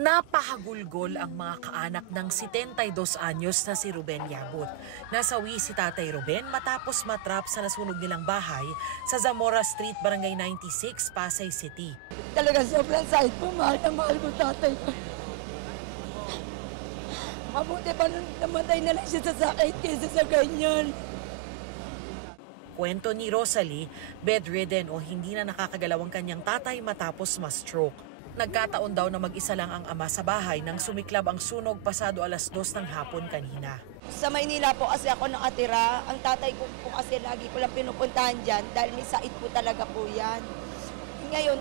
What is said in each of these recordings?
Napahagulgol ang mga kaanak ng 72 anyos na si Ruben Yabut. Nasawi si Tatay Ruben matapos matrap sa nasunog nilang bahay sa Zamora Street, Barangay 96, Pasay City. Talaga sobrang sakit po, mahal na mahal ko tatay ko. Mabuti pa nung namatay na lang siya sa sakit kaysa sa ganyan. Kwento ni Rosalie, bedridden o hindi na nakakagalaw ang kanyang tatay matapos ma-stroke. Nagkataon daw na mag-isa lang ang ama sa bahay nang sumiklab ang sunog pasado 2:00 ng hapon kanina. Sa Maynila po kasi ako nakatira. Ang tatay ko po kasi lagi ko lang pinupuntahan dyan dahil may sakit po talaga po yan.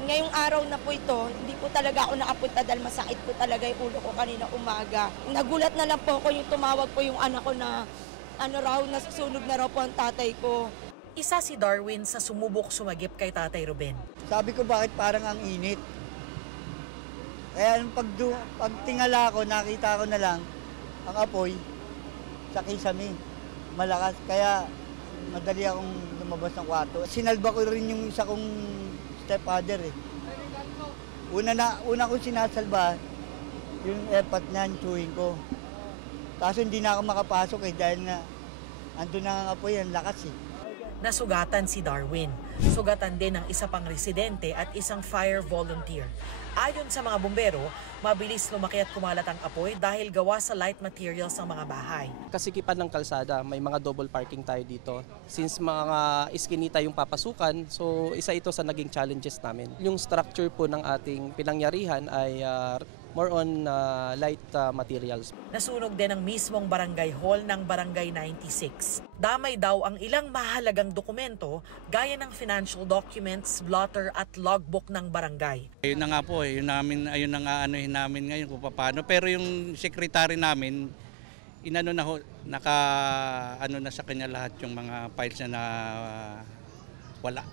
Ngayong araw na po ito, hindi po talaga ako nakapunta dahil masakit po talaga yung ulo ko kanina umaga. Nagulat na lang po ako yung tumawag po yung anak ko na nasusunog na raw po ang tatay ko. Isa si Darwin sa sumubok sumagip kay Tatay Ruben. Sabi ko bakit parang ang init. Kaya pagtingala ko, nakita ko na lang ang apoy sa kisame. Malakas, kaya madali akong lumabas ng kwarto. Sinalba ko rin yung isa kong stepfather eh. Una kong sinasalba, yung airpot niya, chewing ko. Kaso hindi na ako makapasok eh, dahil nga andun na ang apoy, ang lakas eh. Nasugatan si Darwin. Sugatan din ang isa pang residente at isang fire volunteer. Ayon sa mga bumbero, mabilis lumaki at kumalat ang apoy dahil gawa sa light materials ng mga bahay. Kasikipan ng kalsada, may mga double parking tayo dito. Since mga iskinita yung papasukan, so isa ito sa naging challenges namin. Yung structure po ng ating pinangyarihan ay more on light materials. Nasunog din ang mismong barangay hall ng Barangay 96. Damay daw ang ilang mahalagang dokumento gaya ng financial documents, blotter at logbook ng barangay. Ayun na nga po, ayun na nga anuhin namin ngayon kung paano. Pero yung secretary namin, naka sa kanya lahat yung mga files na wala.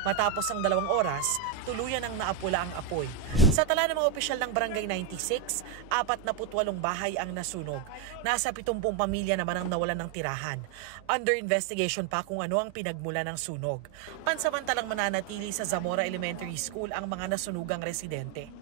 Matapos ang 2 oras, tuluyan ang naapula ang apoy. Sa tala ng mga opisyal ng Barangay 96, 48 bahay ang nasunog. Nasa 70 pamilya naman ang nawalan ng tirahan. Under investigation pa kung ano ang pinagmula ng sunog. Pansamantalang mananatili sa Zamora Elementary School ang mga nasunugang residente.